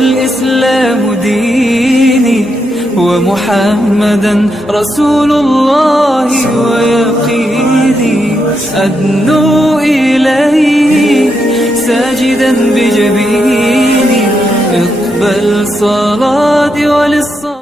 والإسلام ديني ومحمدا رسول الله ويقيني أدنو إليه ساجدا بجبيني اقبل صلاتي وللصلاة.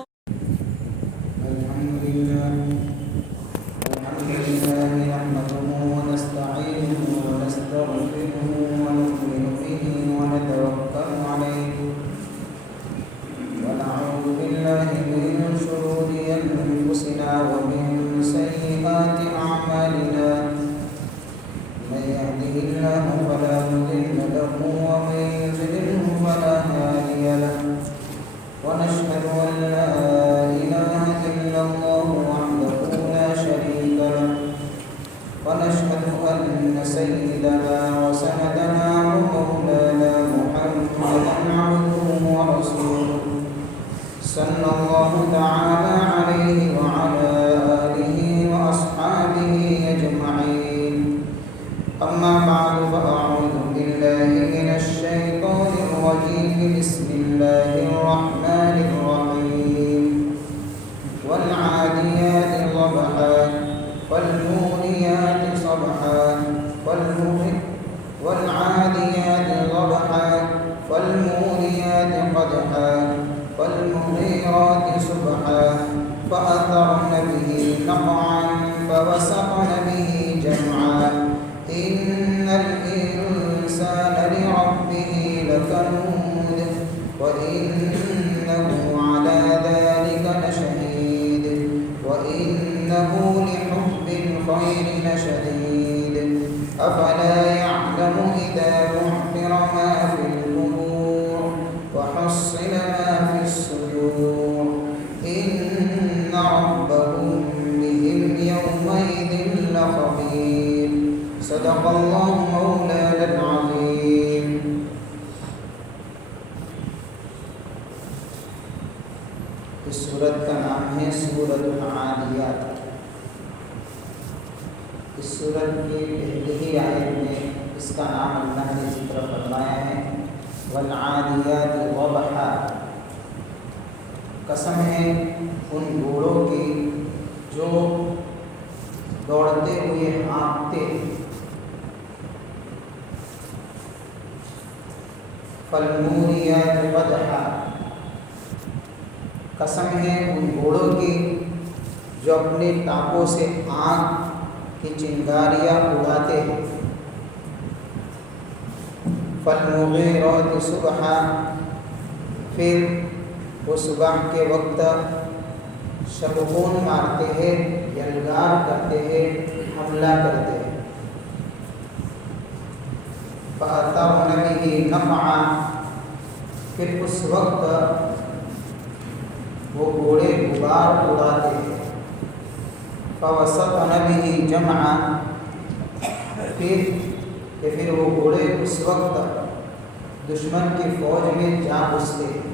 اس سورت کا نام ہے سورۃ العادیات۔ اس سورت کی پہلی ہی آیت میں اس کا نام اللہ نے ذکر فرمایا ہے، والعادیات ضبحا، قسم ہے ان گھوڑوں کی جو دوڑتے ہوئے ہانکتے، فالموریات قدحا، قسم ہے ان گھوڑوں کی جو اپنے ٹانپوں سے آگ کی چنگاریاں اڑاتے ہیں، فالمغیرات صبحا، پھر وہ صبح کے وقت شبخون مارتے ہیں، یلغار کرتے ہیں، حملہ کرتے ہیں، فأثرن به نقعا، پھر اس وقت وہ گھوڑے غبار اڑاتے ہیں، فوسطن به جمعا، پھر وہ گھوڑے اس وقت دشمن کی فوج میں جا گھستے ہیں۔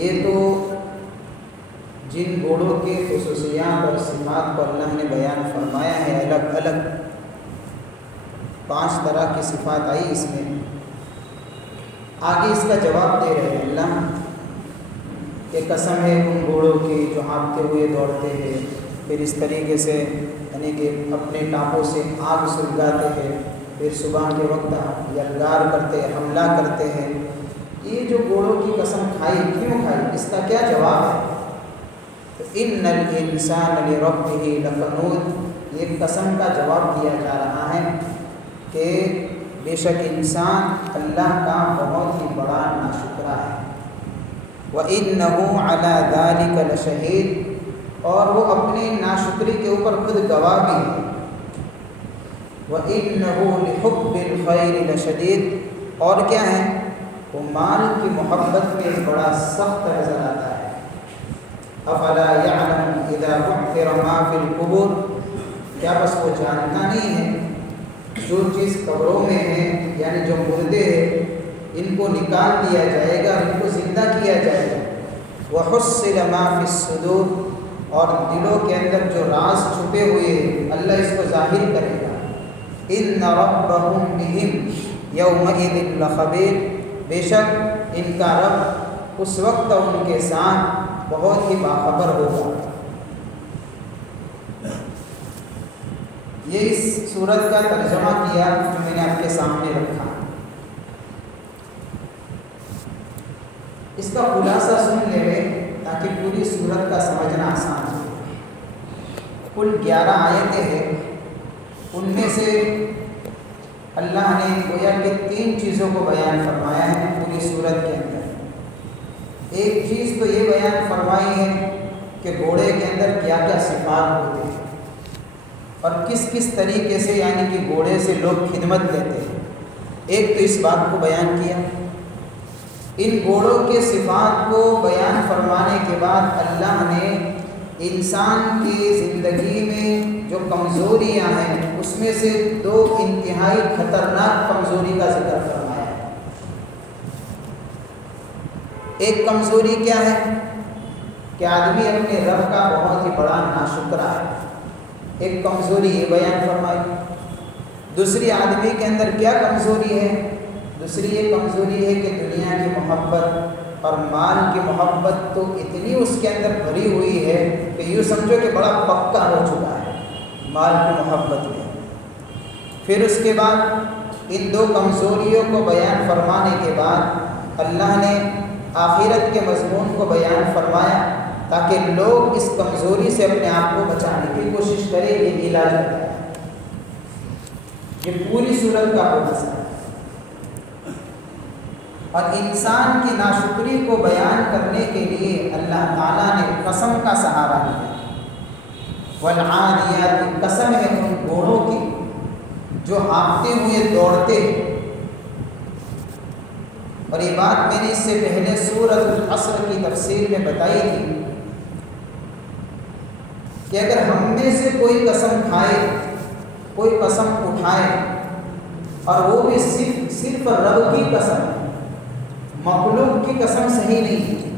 یہ تو جن گھوڑوں کی خصوصیات اور صفات کو اللہ نے بیان فرمایا ہے، الگ الگ 5 طرح کی صفات آئی اس میں۔ آگے اس کا جواب دے رہے ہیں اللہ کہ قسم ہے ان گھوڑوں کی جو ہانپتے ہوئے دوڑتے ہیں، پھر اس طریقے سے یعنی کہ اپنے ٹانپوں سے آگ سلگاتے ہیں، پھر صبح کے وقت یلغار کرتے ہیں، حملہ کرتے ہیں۔ یہ جو گھوڑوں کی قسم کھائی، کیوں کھائی؟ اس کا کیا جواب ہے؟ تو ان الانسان لربہ لکنود، یہ قسم کا جواب دیا جا رہا ہے کہ بے شک انسان اللہ کا بہت ہی بڑا ناشکرا ہے، وَإِنَّهُ عَلَى ذَلِكَ لَشَهِيدٌ، اور وہ اپنی ناشکری کے اوپر خود گواہ بھی ہے، وَإِنَّهُ لِحُبِّ الْخَيْرِ لَشَدِيدٌ، اور کیا ہے؟ وہ مال کی محبت میں بڑا سخت نظر آتا ہے۔ أَفَلَا يَعْلَمُ إِذَا بُعْثِرَ مَا فِي الْقُبُورِ، کیا بس وہ جانتا نہیں ہے جو چیز قبروں میں ہے، یعنی جو مردے ہیں ان کو نکال دیا جائے گا، ان کو زندہ کیا جائے گا، وَحُصِّلَ مَا فِي الصُّدُورِ، اور دلوں کے اندر جو راز چھپے ہوئے ہیں اللہ اس کو ظاہر کرے گا، إِنَّ رَبَّهُمْ بِهِمْ یومئذ لخبیر، بے شک ان کا رب اس وقت ان کے ساتھ بہت ہی باخبر ہوگا۔ یہ اس سورت کا ترجمہ کیا جو میں نے آپ کے سامنے رکھا۔ اس کا خلاصہ سن لے تاکہ پوری سورت کا سمجھنا آسان ہو۔ کل 11 آیتیں ہیں، ان میں سے اللہ نے گویا کہ 3 چیزوں کو بیان فرمایا ہے پوری سورت کے اندر۔ ایک چیز تو یہ بیان فرمائی ہے کہ گھوڑے کے اندر کیا کیا صفات ہوتے ہیں اور کس کس طریقے سے یعنی کہ گھوڑے سے لوگ خدمت لیتے ہیں۔ ایک تو اس بات کو بیان کیا۔ ان گھوڑوں کے صفات کو بیان فرمانے کے بعد اللہ نے انسان کی زندگی میں جو کمزوریاں ہیں اس میں سے 2 انتہائی خطرناک کمزوری کا ذکر فرمایا ہے۔ ایک کمزوری کیا ہے کہ آدمی اپنے رب کا بہت ہی بڑا ناشکرا ہے، ایک کمزوری یہ بیان فرمائی۔ دوسری آدمی کے اندر کیا کمزوری ہے؟ دوسری یہ کمزوری ہے کہ دنیا کی محبت اور مال کی محبت تو اتنی اس کے اندر بھری ہوئی ہے کہ یوں سمجھو کہ بڑا پکا ہو چکا ہے مال کی محبت میں۔ پھر اس کے بعد ان 2 کمزوریوں کو بیان فرمانے کے بعد اللہ نے آخرت کے مضمون کو بیان فرمایا تاکہ لوگ اس کمزوری سے اپنے آپ کو بچانے کی کوشش کریں۔ یہ علاج ہوتا ہے، یہ پوری صورت کا خلاصہ ہے۔ اور انسان کی ناشکری کو بیان کرنے کے لیے اللہ تعالیٰ نے قسم کا سہارا لیا۔ والعادیات، قسم ہے ان گھوڑوں کی جو ہانپتے ہوئے دوڑتے۔ اور یہ بات میں نے اس سے پہلے سورۃ العصر کی تفسیر میں بتائی تھی کہ اگر ہم میں سے کوئی قسم کھائے، کوئی قسم اٹھائے اور وہ بھی صرف رب کی قسم، مخلوق کی قسم صحیح نہیں ہے۔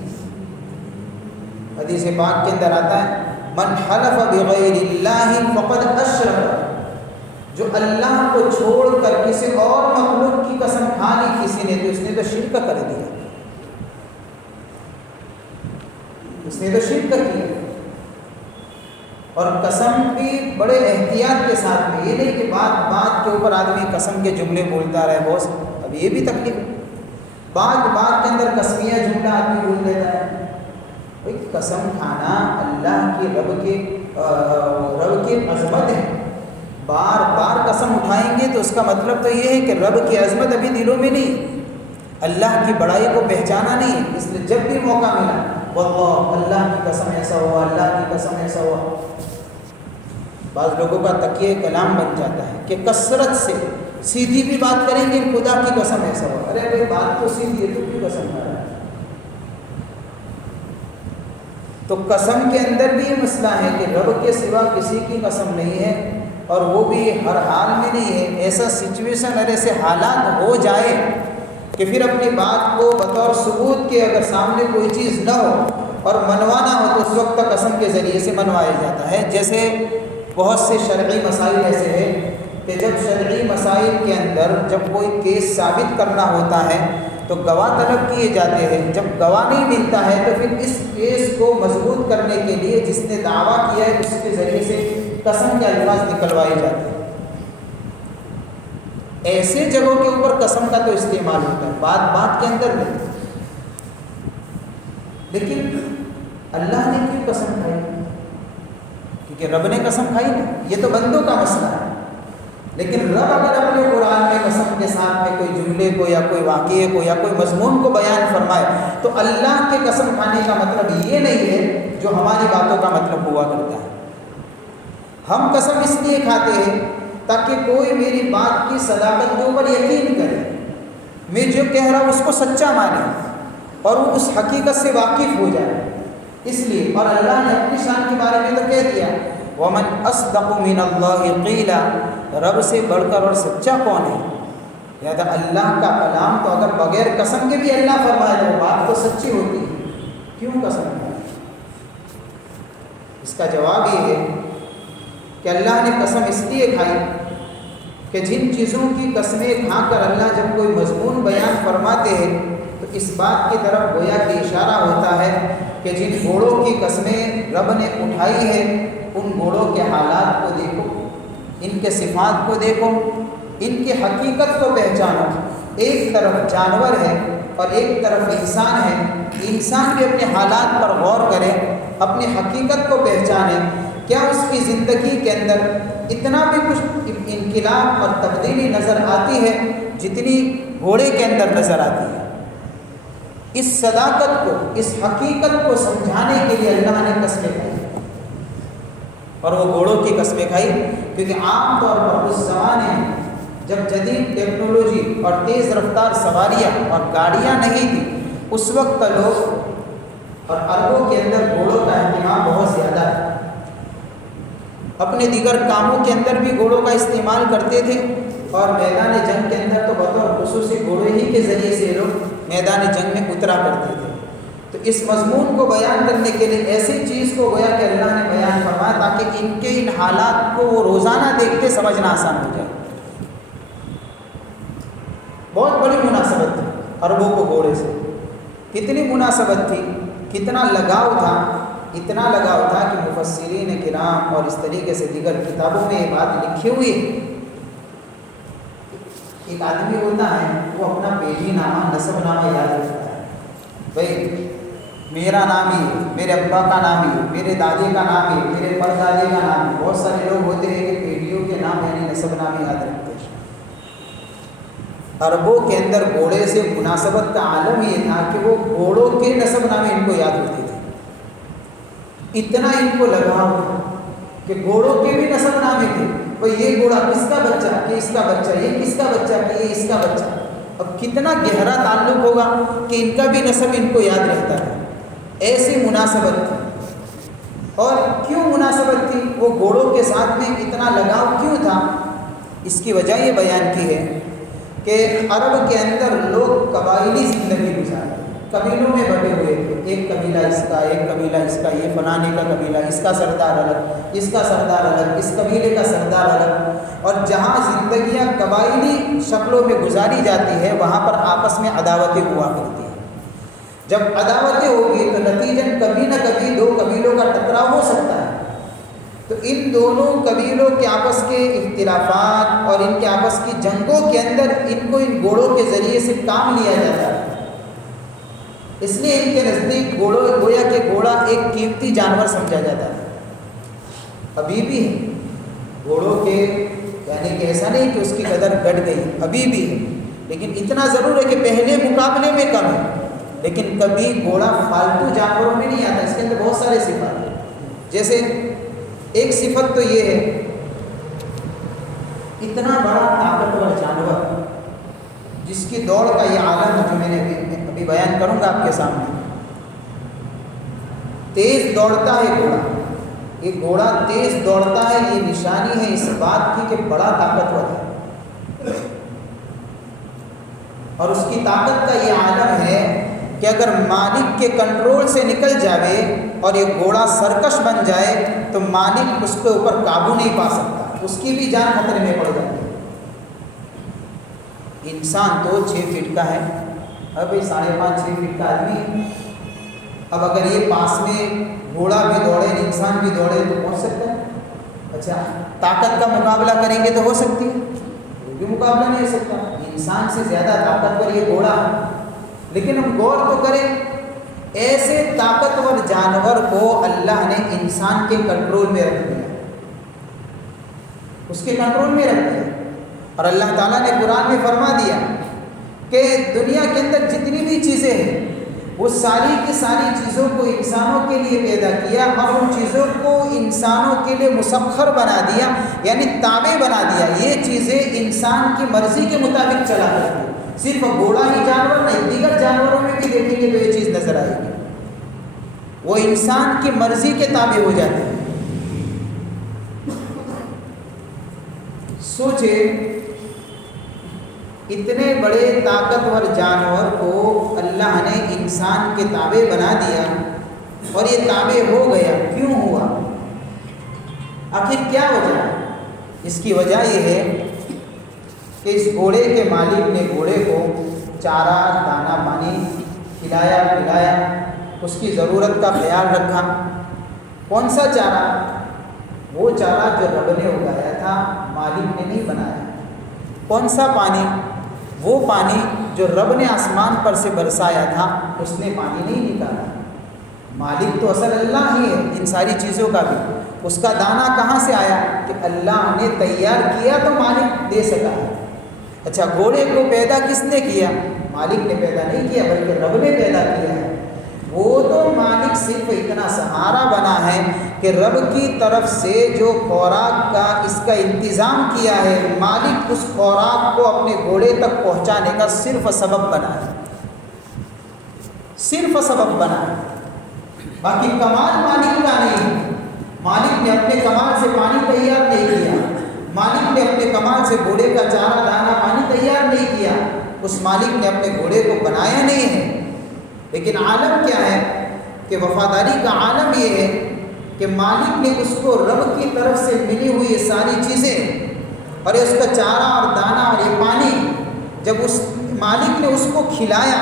حدیث پاک کے اندر آتا ہے من حلف بغیر اللہ فقد اشرک، جو اللہ کو چھوڑ کر کسی اور مخلوق کی قسم کھا لی کسی نے تو اس نے تو شرک کر دیا، اس نے تو شرک کیا۔ اور قسم بھی بڑے احتیاط کے ساتھ میں، یہ نہیں کہ بات کے اوپر آدمی قسم کے جملے بولتا رہے۔ بہت اب یہ بھی تکلیف ہے، بات کے اندر قسمیہ جملہ آدمی بول دیتا ہے۔ قسم کھانا اللہ کی رب کی عظمت ہے۔ بار بار قسم اٹھائیں گے تو اس کا مطلب تو یہ ہے کہ رب کی عظمت ابھی دلوں میں نہیں، اللہ کی بڑائی کو پہچانا نہیں ہے۔ اس لیے جب بھی موقع ملا واللہ اللہ کی قسم ایسا ہوا، اللہ کی قسم ایسا ہوا۔ بعض لوگوں کا تکیہ کلام بن جاتا ہے کہ کثرت سے سیدھی بھی بات کریں گے، خدا کی قسم ایسا ہوا۔ ارے بھائی بات تو سیدھی ہے، تو کیوں قسم کھا رہا ہے؟ تو قسم کے اندر بھی یہ مسئلہ ہے کہ رب کے سوا کسی کی قسم نہیں ہے، اور وہ بھی ہر حال میں نہیں ہے۔ ایسا سچویشن اور ایسے حالات ہو جائے کہ پھر اپنی بات کو بطور ثبوت کے اگر سامنے کوئی چیز نہ ہو اور منوانا ہو تو اس وقت قسم کے ذریعے سے منوایا جاتا ہے۔ جیسے بہت سے شرعی مسائل ایسے ہیں کہ جب شرعی مسائل کے اندر جب کوئی کیس ثابت کرنا ہوتا ہے تو گواہ طلب کیے جاتے ہیں۔ جب گواہ نہیں ملتا ہے تو پھر اس کیس کو مضبوط کرنے کے لیے جس نے دعویٰ کیا ہے اس کے ذریعے سے قسم کے الفاظ نکلوائے جاتے ہیں۔ ایسے جگہوں کے اوپر قسم کا تو استعمال ہوتا ہے، بات کے اندر نہیں۔ لیکن اللہ نے کیوں قسم کھائی؟ کیونکہ رب نے قسم کھائی نا، یہ تو بندوں کا مسئلہ ہے۔ لیکن رب اگر اپنے قرآن میں قسم کے ساتھ میں کوئی جملے کو یا کوئی واقعے کو یا کوئی مضمون کو بیان فرمائے تو اللہ کے قسم کھانے کا مطلب یہ نہیں ہے جو ہماری باتوں کا مطلب ہوا کرتا ہے۔ ہم قسم اس لیے کھاتے ہیں تاکہ کوئی میری بات کی صداقت کے اوپر یقین کرے، میں جو کہہ رہا ہوں اس کو سچا مانے اور وہ اس حقیقت سے واقف ہو جائے، اس لیے۔ اور اللہ نے اپنی شان کے بارے میں تو کہہ دیا وَمَنْ أَصْدَقُ مِنَ اللَّهِ قِيلًا، رب سے بڑھ کر اور سچا کون ہے؟ لہذا اللہ کا کلام تو اگر بغیر قسم کے بھی اللہ فرمائے تو بات تو سچی ہوتی ہے، کیوں قسم کھائی؟ اس کا جواب یہ ہے کہ اللہ نے قسم اس لیے کھائی کہ جن چیزوں کی قسمیں کھا کر اللہ جب کوئی مضمون بیان فرماتے ہیں تو اس بات کی طرف گویا کہ اشارہ ہوتا ہے کہ جن گھوڑوں کی قسمیں رب نے اٹھائی ہے ان گھوڑوں کے حالات کو دیکھو، ان کے صفات کو دیکھو، ان کی حقیقت کو پہچانو۔ ایک طرف جانور ہے اور ایک طرف انسان ہے، انسان بھی اپنے حالات پر غور کرے، اپنی حقیقت کو پہچانے، کیا اس کی زندگی کے اندر اتنا بھی کچھ انقلاب اور تبدیلی نظر آتی ہے جتنی گھوڑے کے اندر نظر آتی ہے۔ اس صداقت کو، اس حقیقت کو سمجھانے کے لیے اللہ نے قسمیں کھائی، اور وہ گھوڑوں کی قسمیں کھائی کیونکہ عام طور پر اس زمانے میں جب جدید ٹیکنالوجی اور تیز رفتار سواریاں اور گاڑیاں نہیں تھیں، اس وقت لوگ اور عربوں کے اندر گھوڑوں کا اہتمام بہت زیادہ ہے۔ اپنے دیگر کاموں کے اندر بھی گھوڑوں کا استعمال کرتے تھے، اور میدان جنگ کے اندر تو بطور خصوصی گھوڑے ہی کے ذریعے سے لوگ میدان جنگ میں اترا کرتے تھے۔ تو اس مضمون کو بیان کرنے کے لیے ایسی چیز کو گویا کہ اللہ نے بیان فرمایا تاکہ ان کے ان حالات کو وہ روزانہ دیکھتے سمجھنا آسان ہو جائے۔ بہت بڑی مناسبت تھی عربوں کو گھوڑے سے، کتنی مناسبت تھی، کتنا لگاؤ تھا، اتنا لگاؤ تھا کہ مفسرین کرام اور اس طریقے سے دیگر کتابوں میں یہ بات لکھی ہوئی ہے۔ ایک آدمی ہوتا ہے وہ اپنا پیری نامہ، نسب نامہ یاد رکھتا ہے، بھائی میرا نام ہی، میرے ابا کا نام ہی، میرے دادے کا نام ہی، میرے پردادے کا نام ہی۔ بہت سارے لوگ ہوتے ہیں کہ پیڑھیوں کے نام یعنی نسب نام یاد رکھتے ہیں۔ عربوں کے اندر گھوڑے سے مناسبت کا عالم یہ تھا کہ وہ گھوڑوں کے نسب نامے ان کو یاد ہوتے تھے، اتنا ان کو لگاؤ تھا کہ گھوڑوں کے بھی نسب نامے تھے۔ بھائی یہ گھوڑا کس کا بچہ، کہ اس کا بچہ، یہ کس کا بچہ، کہ یہ اس کا بچہ۔ اب کتنا گہرا تعلق ہوگا کہ ان کا بھی نسب ان کو یاد رہتا ہے، ایسی مناسبت تھی۔ اور کیوں مناسبت تھی، وہ گھوڑوں کے ساتھ میں اتنا لگاؤ کیوں تھا، اس کی وجہ یہ بیان کی ہے کہ عرب کے اندر لوگ قبائلی زندگی گزارتے، قبیلوں میں بٹے ہوئے تھے، ایک قبیلہ اس کا، ایک قبیلہ اس کا، یہ فلانے کا قبیلہ، اس کا سردار الگ، اس کا سردار الگ، اس قبیلے کا سردار الگ۔ اور جہاں زندگیاں قبائلی شکلوں میں گزاری جاتی ہے وہاں پر آپس میں عداوتیں ہوا کرتی ہیں۔ جب عداوتیں ہوگی تو نتیجن کبھی نہ کبھی دو قبیلوں کا ٹکراؤ ہو سکتا ہے، تو ان دونوں قبیلوں کے آپس کے اختلافات اور ان کے آپس کی جنگوں کے اندر ان کو ان گھوڑوں کے ذریعے سے کام لیا جاتا ہے۔ اس لیے ان کے نزدیک گویا کہ گھوڑا ایک قیمتی جانور سمجھا جاتا ہے، ابھی بھی ہے گھوڑوں کے، یعنی کہ ایسا نہیں کہ اس کی قدر گھٹ گئی، ابھی بھی ہے، لیکن اتنا ضرور ہے کہ پہلے مقابلے میں کم ہے۔ لیکن کبھی گھوڑا فالتو جانوروں میں نہیں آتا، اس کے اندر بہت سارے صفات ہیں۔ جیسے ایک صفت تو یہ ہے، اتنا بڑا طاقتور جانور جس کی دوڑ کا یہ عالم جو میں نے ابھی بیان کروں گا آپ کے سامنے، تیز دوڑتا ہے گھوڑا، ایک گھوڑا تیز دوڑتا ہے، یہ نشانی ہے اس بات کی کہ بڑا طاقتور ہے، اور اس کی طاقت کا یہ عالم ہے کہ اگر مالک کے کنٹرول سے نکل جاوے اور یہ گھوڑا سرکش بن جائے تو مالک اس کے اوپر قابو نہیں پا سکتا، اس کی بھی جان خطرے میں پڑ جاتی ہے۔ انسان تو 6 فٹ کا ہے، اب 5.5-6 فٹ کا آدمی ہے، اب اگر یہ پاس میں گھوڑا بھی دوڑے انسان بھی دوڑے تو پہنچ سکتا ہے؟ اچھا طاقت کا مقابلہ کریں گے تو ہو سکتی ہے، وہ بھی مقابلہ نہیں ہو سکتا، انسان سے زیادہ طاقتور یہ گھوڑا ہے۔ لیکن ہم غور تو کریں، ایسے طاقتور جانور کو اللہ نے انسان کے کنٹرول میں رکھ دیا، اس کے کنٹرول میں رکھ دیا۔ اور اللہ تعالیٰ نے قرآن میں فرما دیا کہ دنیا کے اندر جتنی بھی چیزیں ہیں وہ ساری کی ساری چیزوں کو انسانوں کے لیے پیدا کیا، اور ان چیزوں کو انسانوں کے لیے مسخر بنا دیا، یعنی تابع بنا دیا۔ یہ چیزیں انسان کی مرضی کے مطابق چلا کرتی ہیں، صرف گھوڑا ہی جانور نہیں، دیگر جانوروں میں بھی دیکھیں گے تو یہ چیز نظر آئے گی، وہ انسان کی مرضی کے تابع ہو جاتے ہیں۔ سوچے اتنے بڑے طاقتور جانور کو اللہ نے انسان کے تابع بنا دیا، اور یہ تابع ہو گیا، کیوں ہوا؟ آخر کیا وجہ ہے؟ اس کی وجہ یہ ہے کہ اس گھوڑے کے مالک نے گھوڑے کو چارہ دانہ پانی کھلایا پلایا، اس کی ضرورت کا خیال رکھا۔ کون سا چارہ؟ وہ چارہ جو رب نے اگایا تھا، مالک نے نہیں بنایا۔ کون سا پانی؟ وہ پانی جو رب نے آسمان پر سے برسایا تھا، اس نے پانی نہیں نکالا۔ مالک تو اصل اللہ ہی ہے ان ساری چیزوں کا بھی۔ اس کا دانہ کہاں سے آیا؟ کہ اللہ نے تیار کیا تو مالک دے سکا ہے۔ اچھا، گھوڑے کو پیدا کس نے کیا؟ مالک نے پیدا نہیں کیا بلکہ رب نے پیدا کیا ہے۔ وہ تو مالک صرف اتنا سہارا بنا ہے کہ رب کی طرف سے جو خوراک کا اس کا انتظام کیا ہے، مالک اس خوراک کو اپنے گھوڑے تک پہنچانے کا صرف سبب بنا ہے، صرف سبب بنا ہے، باقی کمال مالک کا نہیں ہے۔ مالک نے اپنے کمال سے پانی تیار نہیں کیا، مالک نے اپنے کمال سے گھوڑے کا چارہ دانہ پانی تیار نہیں کیا، اس مالک نے اپنے گھوڑے کو بنایا نہیں ہے۔ لیکن عالم کیا ہے کہ وفاداری کا عالم یہ ہے کہ مالک نے اس کو رب کی طرف سے ملی ہوئی یہ ساری چیزیں اور اس کا چارہ اور دانہ اور یہ پانی، جب اس مالک نے اس کو کھلایا،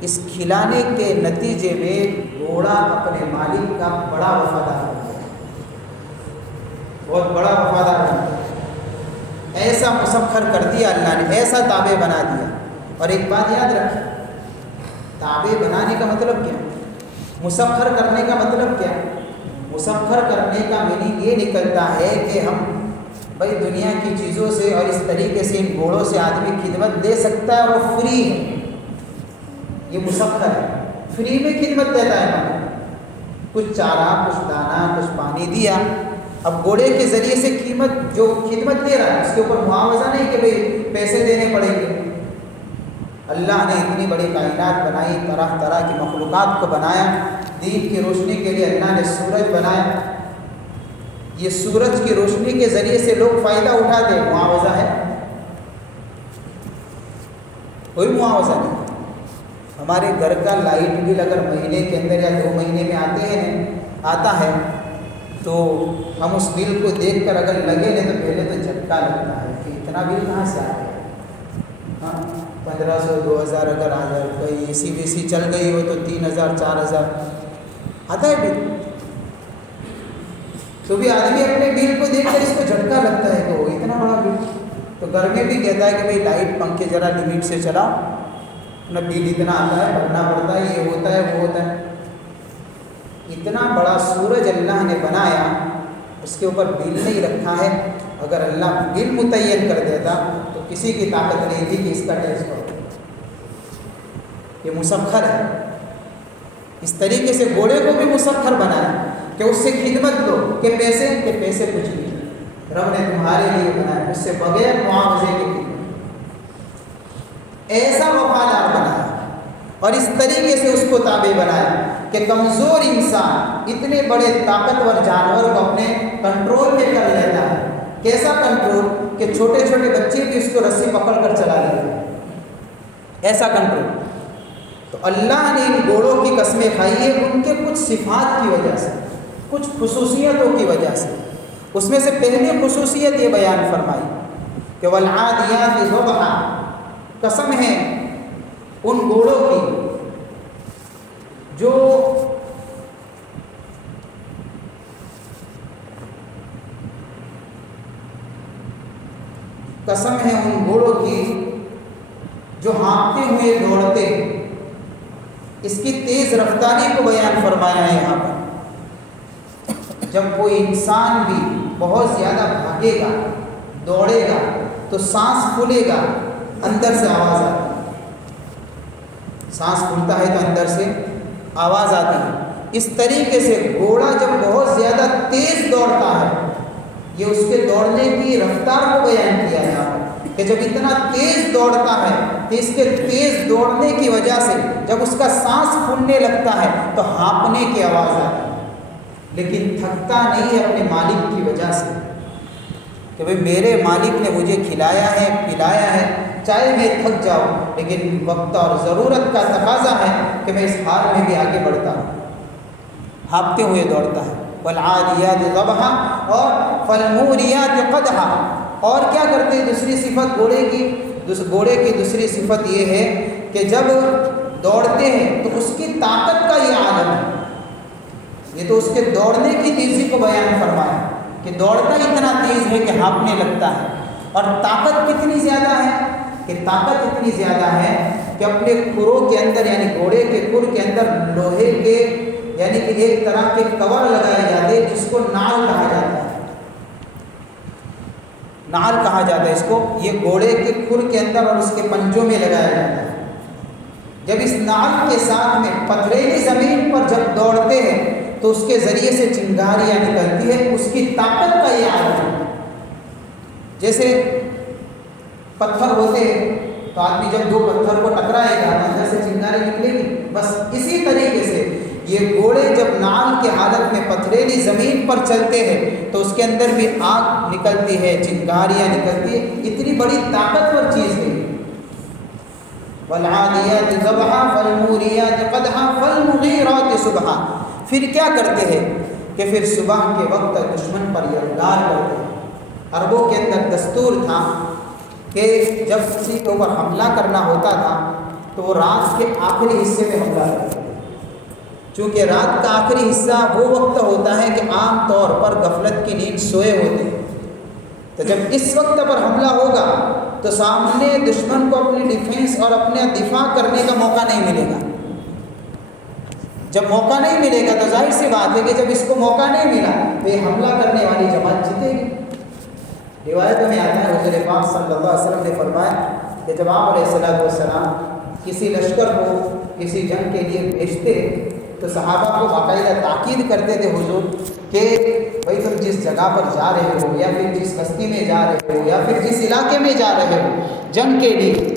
اس کھلانے کے نتیجے میں گھوڑا اپنے مالک کا بڑا وفادار ہو گیا، بہت بڑا وفادار ہو گیا۔ ایسا مسخر کر دیا اللہ نے، ایسا تابع بنا دیا۔ اور ایک بات یاد رکھیں، تابع بنانے کا مطلب کیا؟ مسخر کرنے کا مطلب کیا؟ مسخر کرنے کا میننگ یہ نکلتا ہے کہ ہم بھائی دنیا کی چیزوں سے اور اس طریقے سے ان گھوڑوں سے آدمی خدمت لے سکتا ہے اور وہ فری ہے، یہ مسخر ہے، فری میں خدمت دیتا ہے ہمیں۔ کچھ چارہ، کچھ دانہ، کچھ پانی دیا، اب گھوڑے کے ذریعے سے قیمت جو خدمت دے رہا ہے اس کے اوپر معاوضہ نہیں کہ بھئی پیسے دینے پڑیں گے۔ اللہ نے اتنی بڑی کائنات بنائی، طرح طرح کی مخلوقات کو بنایا، دین کی روشنی کے لیے اللہ نے سورج بنایا، یہ سورج کی روشنی کے ذریعے سے لوگ فائدہ اٹھاتے، معاوضہ ہے؟ کوئی معاوضہ نہیں۔ ہمارے گھر کا لائٹ بل اگر مہینے کے اندر یا 2 مہینے میں آتا ہے تو ہم اس بل کو دیکھ کر اگر لگے نہیں تو پہلے تو جھٹکا لگتا ہے کہ اتنا بل کہاں سے آ گیا۔ ہاں، 1500 2000 اگر آ جائے، کوئی اے سی وی سی چل گئی ہو تو 3000 4000 آتا ہے بل، تو بھی آدمی اپنے بل کو دیکھ کر اس کو جھٹکا لگتا ہے کہ وہ اتنا بڑا بل۔ تو گھر میں بھی کہتا ہے کہ بھئی لائٹ پنکھے ذرا لمٹ سے چلاؤ، نہ بل اتنا آتا ہے، بھرنا پڑتا ہے، یہ ہوتا ہے وہ ہوتا ہے۔ اتنا بڑا سورج اللہ نے بنایا، اس کے اوپر بل نہیں رکھا ہے۔ اگر اللہ بل متعین کر دیتا تو کسی کی طاقت نہیں تھی کہ اس کا ٹیکس کرو۔ یہ مسخر ہے۔ اس طریقے سے گھوڑے کو بھی مسخر بنایا کہ اس سے خدمت لو، کہ پیسے کچھ نہیں، رب نے تمہارے لیے بنایا، اس سے بغیر معاوضے کی خدمت۔ ایسا وفادار بنایا اور اس طریقے سے اس کو تابع بنایا کہ کمزور انسان اتنے بڑے طاقتور جانور کو اپنے کنٹرول میں کر لیتا ہے۔ کیسا کنٹرول کہ چھوٹے چھوٹے بچے بھی اس کو رسی پکڑ کر چلا لیتے ہیں، ایسا کنٹرول۔ تو اللہ نے ان گھوڑوں کی قسمیں کھائی ہے ان کے کچھ صفات کی وجہ سے، کچھ خصوصیتوں کی وجہ سے۔ اس میں سے پہلی خصوصیت یہ بیان فرمائی کہ والعادیات ضبحا، قسم ہے ان گھوڑوں کی جو قسم ہے ان گھوڑوں کی جو ہانپتے ہوئے دوڑتے۔ اس کی تیز رفتاری کو بیان فرمایا ہے یہاں پر۔ جب کوئی انسان بھی بہت زیادہ بھاگے گا، دوڑے گا تو سانس پھولے گا، اندر سے آواز آتی ہے، سانس پھولتا ہے تو اندر سے آواز آتی ہے۔ اس طریقے سے گھوڑا جب بہت زیادہ تیز دوڑتا ہے، یہ اس کے دوڑنے کی رفتار کو بیان کیا ہے یہاں پر کہ جب اتنا تیز دوڑتا ہے کہ اس کے تیز دوڑنے کی وجہ سے جب اس کا سانس پھولنے لگتا ہے تو ہانپنے کی آواز آتی ہے، لیکن تھکتا نہیں ہے اپنے مالک کی وجہ سے کہ بھئی میرے مالک نے مجھے کھلایا ہے پلایا ہے، چاہے میں تھک جاؤں لیکن وقت اور ضرورت کا تقاضا ہے کہ میں اس حال میں بھی آگے بڑھتا ہوں، ہانپتے ہوئے دوڑتا ہے۔ والعادیات ضبحا اور فالموریات قدحا، اور کیا کرتے ہیں؟ دوسری صفت گھوڑے کی دوسری صفت یہ ہے کہ جب دوڑتے ہیں تو اس کی طاقت کا یہ عالم ہے. یہ تو اس کے دوڑنے کی تیزی کو بیان فرمایا کہ دوڑتا اتنا تیز ہے کہ ہانپنے لگتا ہے. اور طاقت کتنی زیادہ ہے کہ طاقت اتنی زیادہ ہے کہ اپنے کھروں کے اندر یعنی گھوڑے کے کھر کے اندر لوہے کے یعنی کہ ایک طرح کے کور لگائے جاتے ہیں جس کو نال کہا جاتا ہے. نال کہا جاتا ہے اس کو. یہ گھوڑے کے کھر کے اندر اور اس کے پنجوں میں لگایا جاتا ہے. جب اس نال کے ساتھ میں پتھریلی زمین پر جب دوڑتے ہیں تو اس کے ذریعے سے چنگاریاں نکلتی ہے. اس کی طاقت کا یہ عالم ہے. جیسے پتھر ہوتے ہیں تو آدمی جب دو پتھر کو ٹکرائے گا تو اندر سے چنگاری نکلے گی. بس اسی طریقے سے یہ گھوڑے جب نال کے حالت میں پتھریلی زمین پر چلتے ہیں تو اس کے اندر بھی آگ نکلتی ہے, چنگاریاں نکلتی ہے. اتنی بڑی طاقتور چیز ہے. والعادیات ضبحا فالموریات قدحا فالمغیرات صبحا. پھر کیا کرتے ہیں کہ پھر صبح کے وقت دشمن پر یلغار کرتے ہیں. عربوں کے اندر دستور تھا کہ جب کسی کے اوپر حملہ کرنا ہوتا تھا تو وہ رات کے آخری حصے میں حملہ کرتے تھے. چونکہ رات کا آخری حصہ وہ وقت ہوتا ہے کہ عام طور پر غفلت کی نیند سوئے ہوتے ہیں. تو جب اس وقت پر حملہ ہوگا تو سامنے دشمن کو اپنی ڈیفینس اور اپنے دفاع کرنے کا موقع نہیں ملے گا. جب موقع نہیں ملے گا تو ظاہر سی بات ہے کہ جب اس کو موقع نہیں ملا تو یہ حملہ کرنے والی جماعت جیتے گی. روایتوں میں آتا ہے حضور پاک صلی اللہ علیہ وسلم نے فرمایا کہ جب آپ علیہ السلام کسی لشکر کو کسی جنگ کے لیے بھیجتے تو صحابہ کو باقاعدہ تاکید کرتے تھے حضور کہ بھائی تم جس جگہ پر جا رہے ہو یا پھر جس بستی میں جا رہے ہو یا پھر جس علاقے میں جا رہے ہو جنگ کے لیے,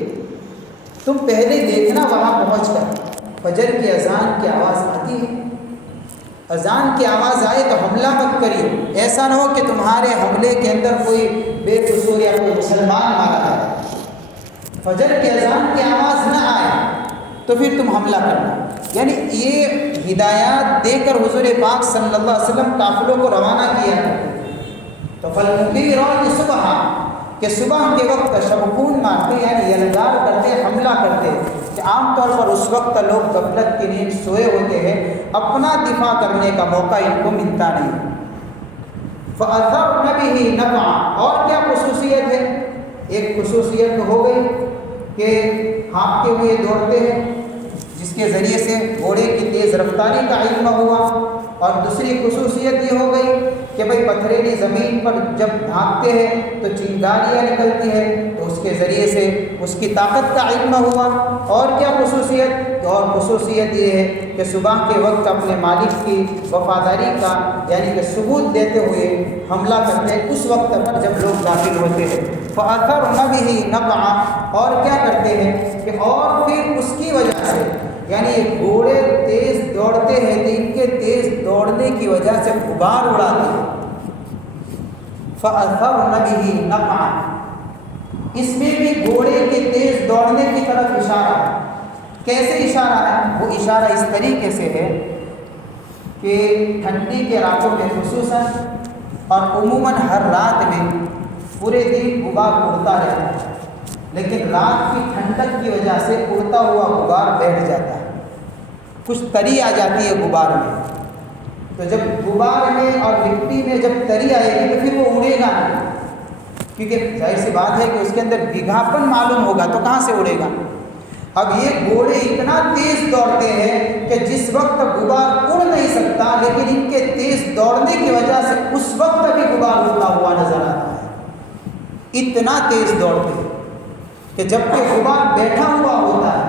تم پہلے دیکھنا وہاں پہنچ کر فجر کی اذان کی آواز آتی ہے. اذان کی آواز آئے تو حملہ مت کریو. ایسا نہ ہو کہ تمہارے حملے کے اندر کوئی بے قصور یا کوئی مسلمان مارا جائے. فجر کی اذان کی آواز نہ آئے تو پھر تم حملہ کرنا. یعنی یہ ہدایات دے کر حضور پاک صلی اللہ علیہ وسلم قافلوں کو روانہ کیا کرتے. تو فالمغیرات صبحا کہ صبح کے وقت شبخون مارتے یعنی یلغار کرتے, حملہ کرتے. کہ عام طور پر اس وقت لوگ غفلت کی نیند سوئے ہوتے ہیں, اپنا دفاع کرنے کا موقع ان کو ملتا نہیں. فَأَثَرْنَ بِهِ نَقْعًا. اور کیا خصوصیت ہے؟ ایک خصوصیت ہو گئی کہ ہانپتے ہوئے دوڑتے ہیں جس کے ذریعے سے گھوڑے کی تیز رفتاری کا علم ہوا. اور دوسری خصوصیت یہ ہو گئی کہ بھئی پتھریلی زمین پر جب بھاگتے ہیں تو چنگاریاں نکلتی ہے تو اس کے ذریعے سے اس کی طاقت کا علم ہوا. اور کیا خصوصیت؟ اور خصوصیت یہ ہے کہ صبح کے وقت اپنے مالک کی وفاداری کا یعنی کہ ثبوت دیتے ہوئے حملہ کرتے ہیں اس وقت پر جب لوگ داخل ہوتے ہیں. فَأَثَرْنَ بِهِ نَقْعًا. اور کیا کرتے ہیں کہ اور پھر اس کی وجہ سے یعنی گھوڑے تیز دوڑتے ہیں تو ان کے تیز دوڑنے کی وجہ سے غبار اڑاتے ہیں. فَأَثَرْنَ بِهِ نَقْعًا. اس میں بھی گھوڑے کے تیز دوڑنے کی طرف اشارہ ہے. کیسے اشارہ ہے؟ وہ اشارہ اس طریقے سے ہے کہ ٹھنڈی کے راتوں میں خصوصاً اور عموماً ہر رات میں پورے دن غبار اڑتا رہتا ہے, لیکن رات کی ٹھنڈک کی وجہ سے اڑتا ہوا غبار بیٹھ جاتا ہے. کچھ تری آ جاتی ہے غبار میں, تو جب غبار میں اور مٹی میں جب تری آئے گی تو پھر وہ اڑے گا نہیں, کیونکہ ظاہر سی بات ہے کہ اس کے اندر بھیگاپن معلوم ہوگا تو کہاں سے اڑے گا. اب یہ گھوڑے اتنا تیز دوڑتے ہیں کہ جس وقت غبار اڑ نہیں سکتا لیکن ان کے تیز دوڑنے کی وجہ سے اس وقت بھی غبار اڑتا ہوا نظر آتا ہے. اتنا تیز دوڑتے ہیں کہ جب کہ غبار بیٹھا ہوا ہوتا ہے,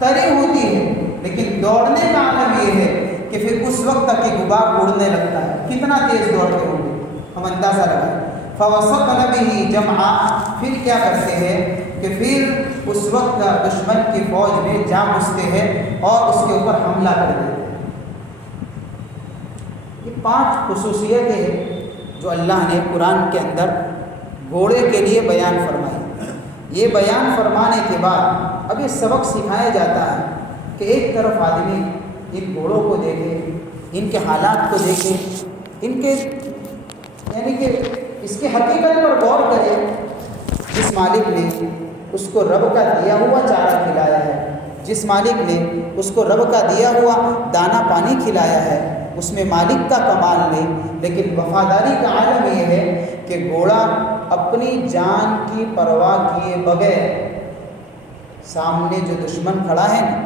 تری ہوتی ہے, لیکن دوڑنے کا عالم یہ ہے کہ پھر اس وقت تک کہ غبار اڑنے لگتا ہے. کتنا تیز دوڑتے ہوں گے ہم اندازہ لگائیں. فَوَسَطْنَ بِهِ جَمْعًا. پھر کیا کرتے ہیں کہ پھر اس وقت دشمن کی فوج میں جا گھستے ہیں اور اس کے اوپر حملہ کر دیتے ہیں. یہ 5 خصوصیتیں ہیں جو اللہ نے قرآن کے اندر گھوڑے کے لیے بیان فرمائی. یہ بیان فرمانے کے بعد اب یہ سبق سکھایا جاتا ہے کہ ایک طرف آدمی ان گھوڑوں کو دیکھے, ان کے حالات کو دیکھے, ان کے یعنی کہ اس کی حقیقت پر غور کرے. جس مالک نے اس کو رب کا دیا ہوا چارہ کھلایا ہے، جس مالک نے اس کو رب کا دیا ہوا دانہ پانی کھلایا ہے، اس میں مالک کا کمال نہیں. لیکن وفاداری کا عالم یہ ہے کہ گھوڑا اپنی جان کی پرواہ کیے بغیر، سامنے جو دشمن کھڑا ہے نا،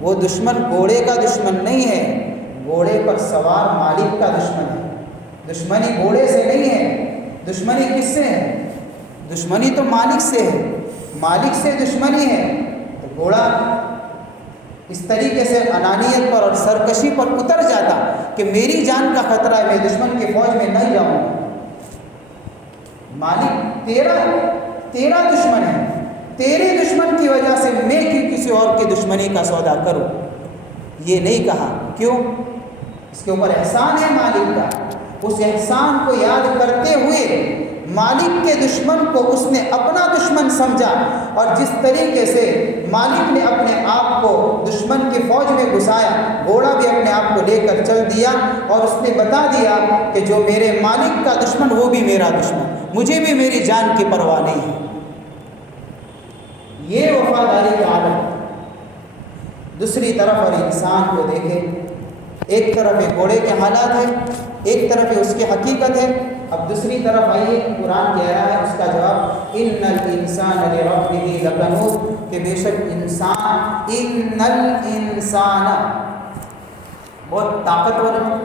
وہ دشمن گھوڑے کا دشمن نہیں ہے، گھوڑے پر سوار مالک کا دشمن ہے. دشمنی گھوڑے سے نہیں ہے. دشمنی کس سے ہے؟ دشمنی تو مالک سے ہے. مالک سے دشمنی ہے تو گھوڑا اس طریقے سے انانیت پر اور سرکشی پر اتر جاتا کہ میری جان کا خطرہ ہے، میں دشمن کی فوج میں نہیں جاؤں گا. مالک تیرا دشمن ہے، تیرے دشمن کی وجہ سے میں کسی اور کی دشمنی کا سودا کروں، یہ نہیں کہا. کیوں؟ اس کے اوپر احسان ہے مالک کا. اس احسان کو یاد کرتے ہوئے مالک کے دشمن کو اس نے اپنا دشمن سمجھا، اور جس طریقے سے مالک نے اپنے آپ کو دشمن کی فوج میں گھسایا، گھوڑا بھی اپنے آپ کو لے کر چل دیا اور اس نے بتا دیا کہ جو میرے مالک کا دشمن وہ بھی میرا دشمن، مجھے بھی میری جان کی پرواہ نہیں ہے. یہ وفاداری کا عالم. دوسری طرف اور انسان کو دیکھیں، ایک طرف گھوڑے کے حالات ہیں، ایک طرف اس کی حقیقت ہے. اب دوسری طرف آئیے، قرآن کہہ رہا ہے اس کا جواب، ان الانسان لربہ لکنود، کہ بے شک انسان، ان الانسان بہت طاقتور ہے.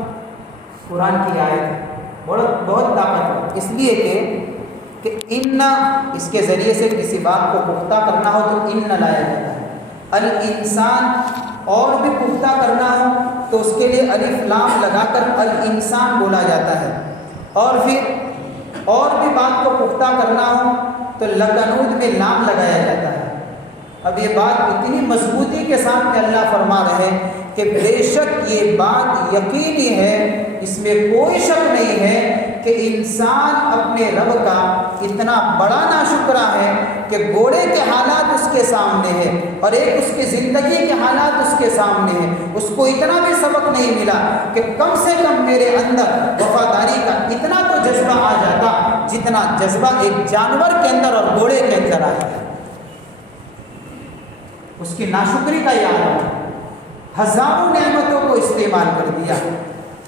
قرآن کی آیت ہے، بہت طاقتور، اس لیے کہ ان اس کے ذریعے سے کسی بات کو پختہ کرنا ہو تو ان لایا جاتا ہے. الانسان اور بھی پختہ کرنا ہو تو اس کے لیے الف لام لگا کر الانسان بولا جاتا ہے. اور پھر اور بھی بات کو پختہ کرنا ہو تو لکنود میں لام لگایا جاتا ہے. اب یہ بات اتنی مضبوطی کے ساتھ میں اللہ فرما رہے ہیں کہ بے شک یہ بات یقینی ہے، اس میں کوئی شک نہیں ہے کہ انسان اپنے رب کا اتنا بڑا ناشکرا ہے کہ گھوڑے کے حالات اس کے سامنے ہیں اور ایک اس کی زندگی کے حالات اس کے سامنے ہیں. اس کو اتنا بھی سبق نہیں ملا کہ کم سے کم میرے اندر وفاداری کا اتنا تو جذبہ آ جاتا جتنا جذبہ ایک جانور کے اندر اور گھوڑے کے اندر آیا ہے. اس کی ناشکری کا یہ عالم ہے. ہزاروں نعمتوں کو استعمال کر دیا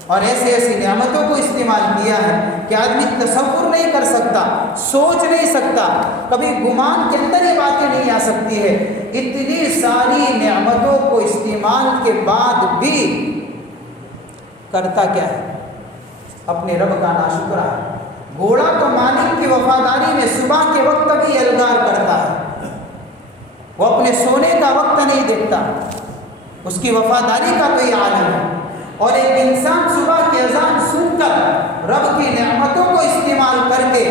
اور ایسی نعمتوں کو استعمال کیا ہے کہ آدمی تصور نہیں کر سکتا، سوچ نہیں سکتا، کبھی گمان کے اندر یہ باتیں نہیں آ سکتی ہے. اتنی ساری نعمتوں کو استعمال کے بعد بھی کرتا کیا ہے؟ اپنے رب کا ناشکرا ہے. گھوڑا تو مالک کی وفاداری میں صبح کے وقت بھی الگار کرتا ہے، وہ اپنے سونے کا وقت نہیں دیکھتا. اس کی وفاداری کا تو یہ عالم ہے. اور ایک انسان صبح کی اذان سن کر رب کی نعمتوں کو استعمال کر کے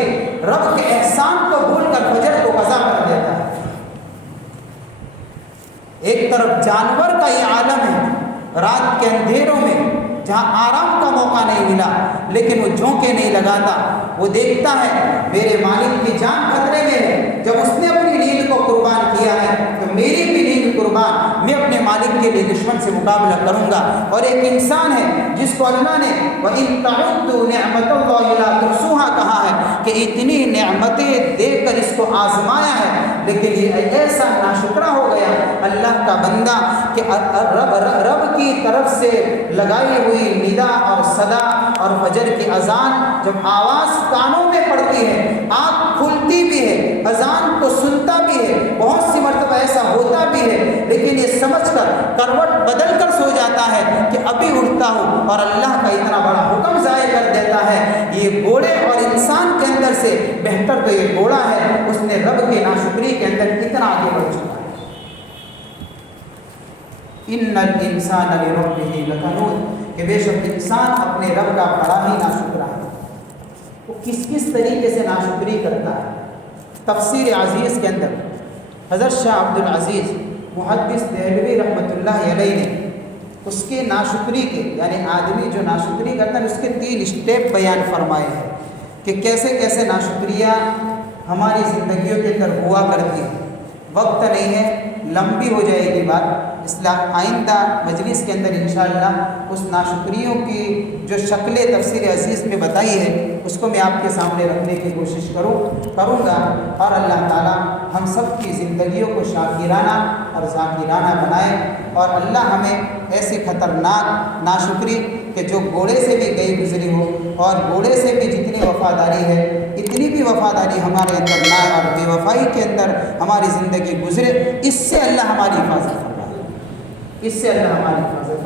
رب کے احسان کو بھول کر فجر کو قضا کر دیتا ہے. ایک طرف جانور کا یہ عالم ہے، رات کے اندھیروں میں جہاں آرام کا موقع نہیں ملا لیکن وہ جھونکے نہیں لگاتا، وہ دیکھتا ہے میرے مالک کی جان خطرے میں ہے، جب اس نے اپنی نیند کو قربان کیا ہے تو میری بھی نیند قربان، میں اپنے مالک کے لیے دشمن سے مقابلہ کروں گا. اور ایک انسان ہے جس کو اللہ نے وَإِن تَعُدُّوا نِعْمَتَ اللَّهِ لَا تُحْصُوهَا کہا ہے کہ اتنی نعمتیں دے کر اس کو آزمایا ہے، لیکن یہ ایسا ناشکرا ہو گیا اللہ کا بندہ کہ رب کی طرف سے لگائی ہوئی ندا اور صدا اور فجر کی اذان جب آواز کانوں میں پڑتی ہے، آنکھ کھلتی بھی ہے، اذان کو سنتا بھی ہے، بہت سی مرتبہ ایسا ہوتا بھی ہے، لیکن یہ سمجھ کر کروٹ بدل کر سو جاتا ہے کہ ابھی اٹھتا ہوں، اور اللہ کا اتنا بڑا حکم ضائع کر دیتا ہے. یہ گھوڑے اور انسان کے اندر سے بہتر تو یہ گھوڑا ہے، اس نے رب کی ناشکری کے اندر کتنا آگے بڑھ چکا ہے. ان الانسان لربہ لکنود، کہ بے شک انسان اپنے رب کا بڑا ہی ناشکرا ہے. وہ کس طریقے سے ناشکری کرتا ہے؟ تفسیر عزیز کے اندر حضرت شاہ عبد العزیز محدث دہلوی رحمۃ اللہ علیہ نے اس کے ناشکری کے، یعنی آدمی جو ناشکری کرتا ہے اس کے 3 اسٹیپ بیان فرمائے ہیں کہ کیسے کیسے ناشکریاں ہماری زندگیوں کے اندر ہوا کرتی ہے. وقت نہیں ہے، لمبی ہو جائے گی بات، اس لیے آئندہ مجلس کے اندر انشاءاللہ اس ناشکریوں کی جو شکل تفسیر عزیز میں بتائی ہے اس کو میں آپ کے سامنے رکھنے کی کوشش کروں گا، اور اللہ تعالیٰ ہم سب کی زندگیوں کو شاکرانہ اور ذاکرانہ بنائے، اور اللہ ہمیں ایسی خطرناک ناشکری کہ جو گھوڑے سے بھی گئی گزری ہو، اور گھوڑے سے بھی جتنی وفاداری ہے اتنی بھی وفاداری ہمارے اندر نہ آئے، اور بے وفائی کے اندر ہماری زندگی گزرے، اس سے اللہ ہماری حفاظت فرمائے، اس سے اللہ ہماری حفاظت فرمائے۔